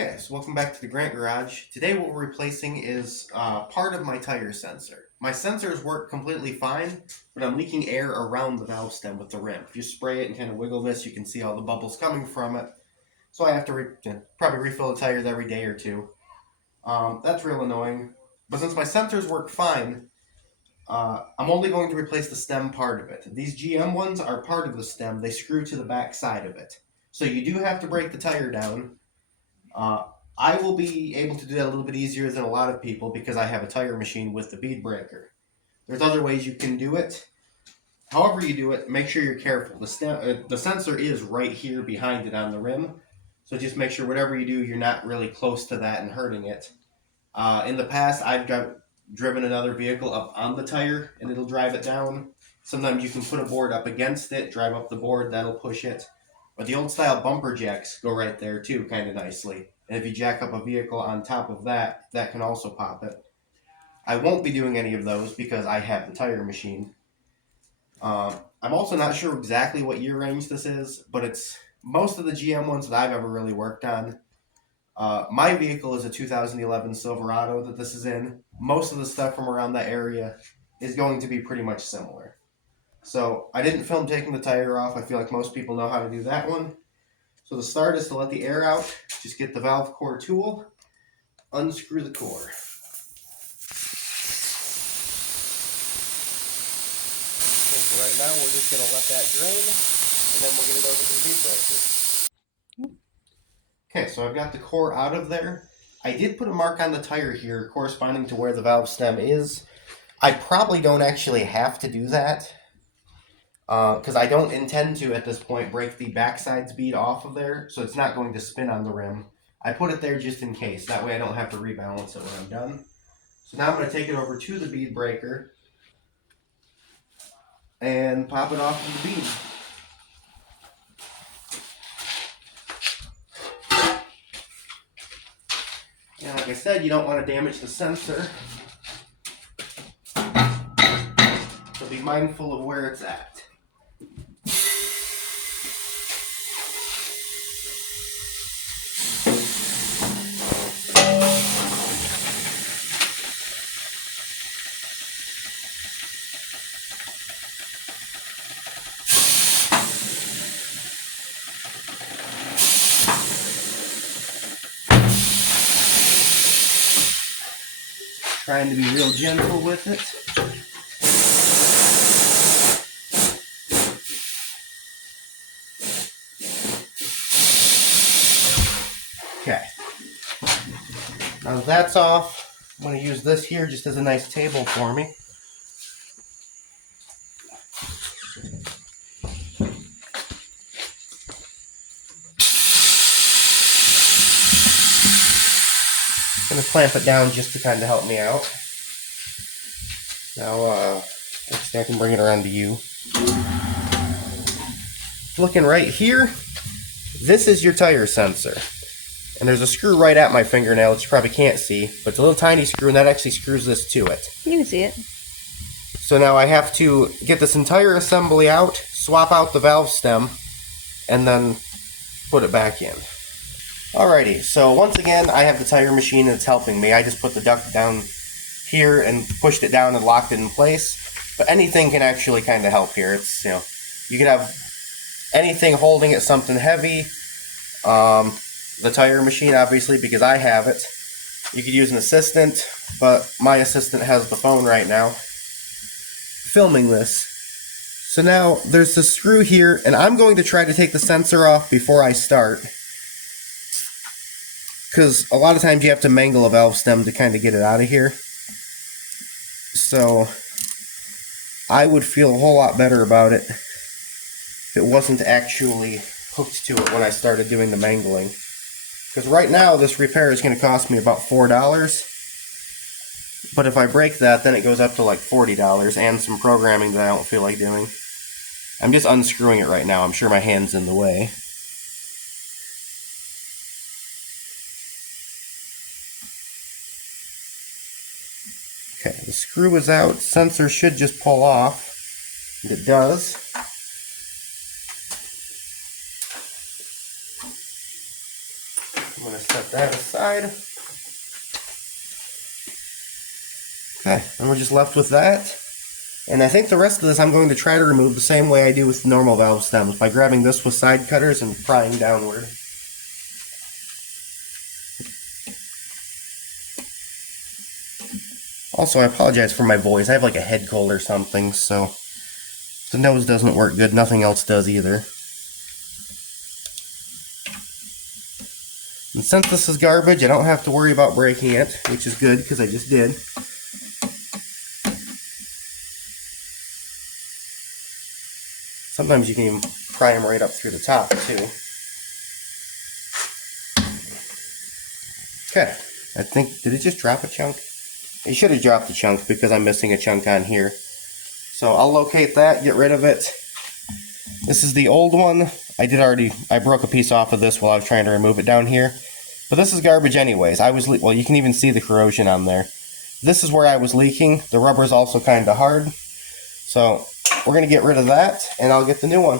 Okay, so welcome back to the Grant Garage. Today what we're replacing is part of my tire sensor. My sensors work completely fine, but I'm leaking air around the valve stem with the rim. If you spray it and kind of wiggle this, you can see all the bubbles coming from it. So I have to probably refill the tires every day or two. That's real annoying. But since my sensors work fine, I'm only going to replace the stem part of it. These GM ones are part of the stem. They screw to the back side of it. So you do have to break the tire down. Uh, I will be able to do that a little bit easier than a lot of people because I have a tire machine with the bead breaker. There's other ways you can do it. However you do it, make sure you're careful. The sensor is right here behind it on the rim, so just make sure whatever you do, you're not really close to that and hurting it. In the past, I've driven another vehicle up on the tire, and it'll drive it down. Sometimes you can put a board up against it, drive up the board, that'll push it. But the old style bumper jacks go right there too, kind of nicely. And if you jack up a vehicle on top of that, that can also pop it. I won't be doing any of those because I have the tire machine. I'm also not sure exactly what year range this is, but it's most of the GM ones that I've ever really worked on. My vehicle is a 2011 Silverado that this is in. Most of the stuff from around that area is going to be pretty much similar. So I didn't film taking the tire off. I feel like most people know how to do that one. So the start is to let the air out. Just get the valve core tool, unscrew the core. So right now we're just going to let that drain, and then we'll get it over to the bead breaker. Okay, so I've got the core out of there. I did put a mark on the tire here corresponding to where the valve stem is. I probably don't actually have to do that because I don't intend to, at this point, break the backsides bead off of there, so it's not going to spin on the rim. I put it there just in case. That way I don't have to rebalance it when I'm done. So now I'm going to take it over to the bead breaker and pop it off of the bead. And like I said, you don't want to damage the sensor. So be mindful of where it's at. Trying to be real gentle with it. Okay. Now that's off. I'm going to use this here just as a nice table for me. I'm going to clamp it down just to kind of help me out. Now, actually I can bring it around to you. Looking right here, this is your tire sensor. And there's a screw right at my fingernail that you probably can't see, but it's a little tiny screw and that actually screws this to it. You can see it. So now I have to get this entire assembly out, swap out the valve stem, and then put it back in. Alrighty, so once again, I have the tire machine and it's helping me. I just put the duct down here and pushed it down and locked it in place. But anything can actually kind of help here. It's, you can have anything holding it, something heavy. The tire machine, obviously, because I have it. You could use an assistant, but my assistant has the phone right now filming this. So now there's the screw here, and I'm going to try to take the sensor off before I start. Because a lot of times you have to mangle a valve stem to kind of get it out of here. So I would feel a whole lot better about it if it wasn't actually hooked to it when I started doing the mangling. Because right now this repair is going to cost me about $4. But if I break that, then it goes up to like $40 and some programming that I don't feel like doing. I'm just unscrewing it right now. I'm sure my hand's in the way. Okay, the screw is out. Sensor should just pull off. And it does. I'm going to set that aside. Okay, and we're just left with that. And I think the rest of this I'm going to try to remove the same way I do with normal valve stems, by grabbing this with side cutters and prying downward. Also, I apologize for my voice. I have like a head cold or something, so if the nose doesn't work good, nothing else does either. And since this is garbage, I don't have to worry about breaking it, which is good because I just did. Sometimes you can even pry them right up through the top, too. Okay, I think, did it just drop a chunk? It should have dropped a chunk because I'm missing a chunk on here. So I'll locate that, get rid of it. This is the old one. I broke a piece off of this while I was trying to remove it down here. But this is garbage anyways. Well, you can even see the corrosion on there. This is where I was leaking. The rubber is also kind of hard. So we're going to get rid of that, and I'll get the new one.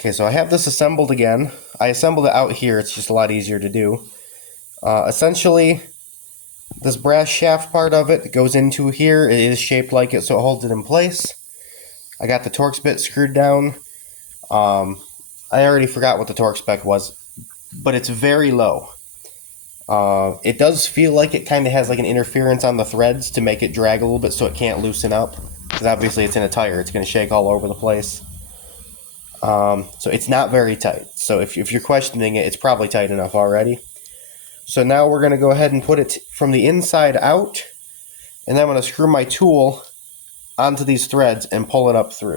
Okay, so I have this assembled again. I assembled it out here. It's just a lot easier to do. Essentially, this brass shaft part of it goes into here. It is shaped like it, so it holds it in place. I got the Torx bit screwed down. I already forgot what the torque spec was, but it's very low. It does feel like it kind of has like an interference on the threads to make it drag a little bit so it can't loosen up. Because obviously it's in a tire, it's going to shake all over the place. So it's not very tight. So if you're questioning it, it's probably tight enough already. So now we're going to go ahead and put it from the inside out. And then I'm going to screw my tool onto these threads and pull it up through.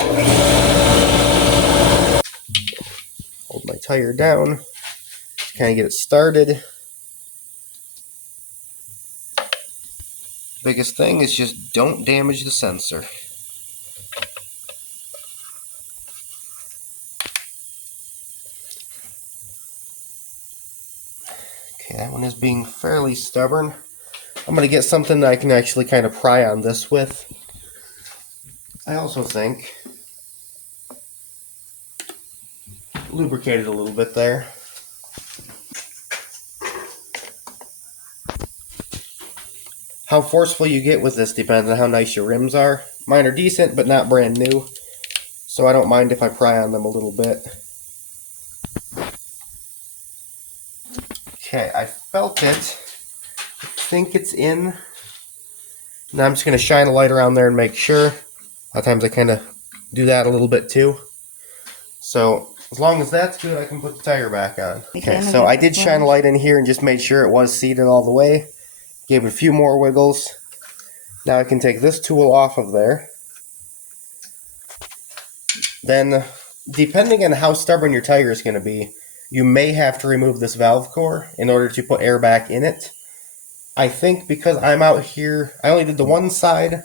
Hold my tire down, kind of get it started. Biggest thing is just don't damage the sensor. Okay, that one is being fairly stubborn. I'm going to get something that I can actually kind of pry on this with. I also think lubricate it a little bit there. How forceful you get with this depends on how nice your rims are. Mine are decent, but not brand new, so I don't mind if I pry on them a little bit. Okay, I felt it. I think it's in. Now I'm just going to shine a light around there and make sure. A lot of times I kind of do that a little bit too. So as long as that's good, I can put the tire back on. Okay, so I did shine a light in here and just made sure it was seated all the way. Gave it a few more wiggles. Now I can take this tool off of there. Then, depending on how stubborn your tire is going to be, you may have to remove this valve core in order to put air back in it. I think because I'm out here, I only did the one side.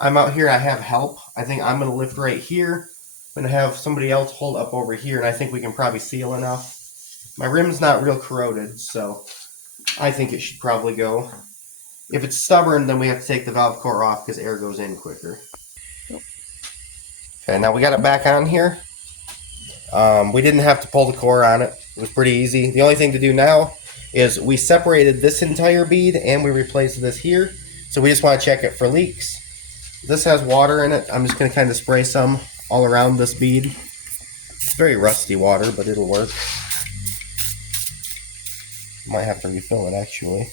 I'm out here, I have help. I think I'm going to lift right here. I'm going to have somebody else hold up over here, and I think we can probably seal enough. My rim's not real corroded, so I think it should probably go. If it's stubborn, then we have to take the valve core off because air goes in quicker. Okay, now we got it back on here. We didn't have to pull the core on it. It was pretty easy. The only thing to do now is we separated this entire bead and we replaced this here. So we just want to check it for leaks. This has water in it. I'm just going to kind of spray some all around this bead. It's very rusty water, but it'll work. Might have to refill it actually.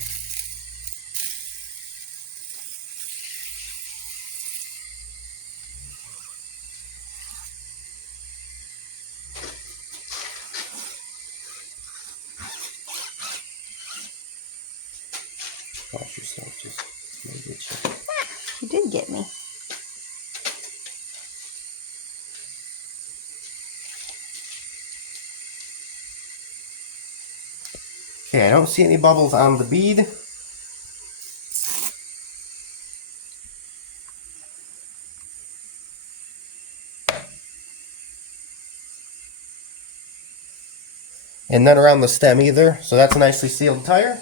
Watch yourself, just maybe get you. You did get me. Okay, I don't see any bubbles on the bead. And none around the stem either, so that's a nicely sealed tire.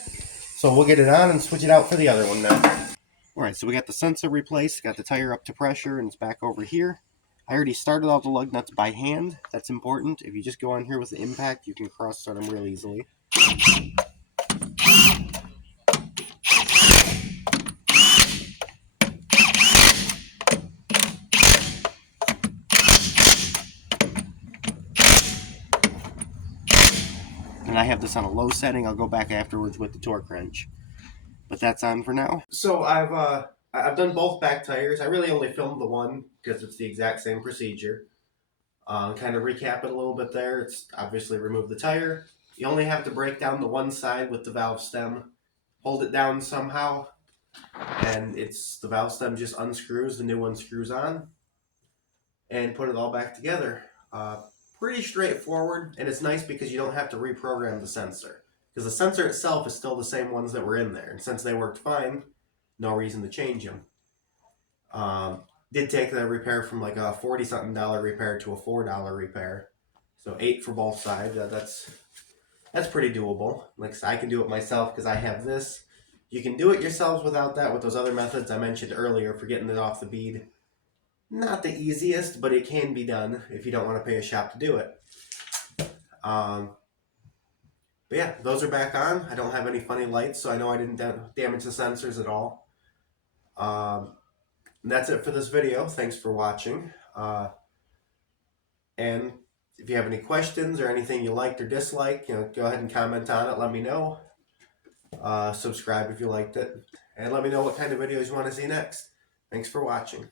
So we'll get it on and switch it out for the other one now. Alright, so we got the sensor replaced, got the tire up to pressure, and it's back over here. I already started all the lug nuts by hand. That's important. If you just go on here with the impact, you can cross start them real easily. And I have this on a low setting. I'll go back afterwards with the torque wrench. But that's on for now. So I've done both back tires. I really only filmed the one because it's the exact same procedure. Kind of recap it a little bit there. It's obviously remove the tire. You only have to break down the one side with the valve stem, hold it down somehow, and the valve stem just unscrews, the new one screws on, and put it all back together. Pretty straightforward, and it's nice because you don't have to reprogram the sensor. Because the sensor itself is still the same ones that were in there, and since they worked fine, no reason to change them. Did take the repair from like a $40-something repair to a $4 repair, so $8 for both sides. That's pretty doable. Like I said, I can do it myself because I have this. You can do it yourselves without that with those other methods I mentioned earlier for getting it off the bead. Not the easiest, but it can be done if you don't want to pay a shop to do it. But yeah, those are back on. I don't have any funny lights, so I know I didn't damage the sensors at all. And that's it for this video. Thanks for watching. And if you have any questions or anything you liked or disliked, go ahead and comment on it. Let me know. Subscribe if you liked it. And let me know what kind of videos you want to see next. Thanks for watching.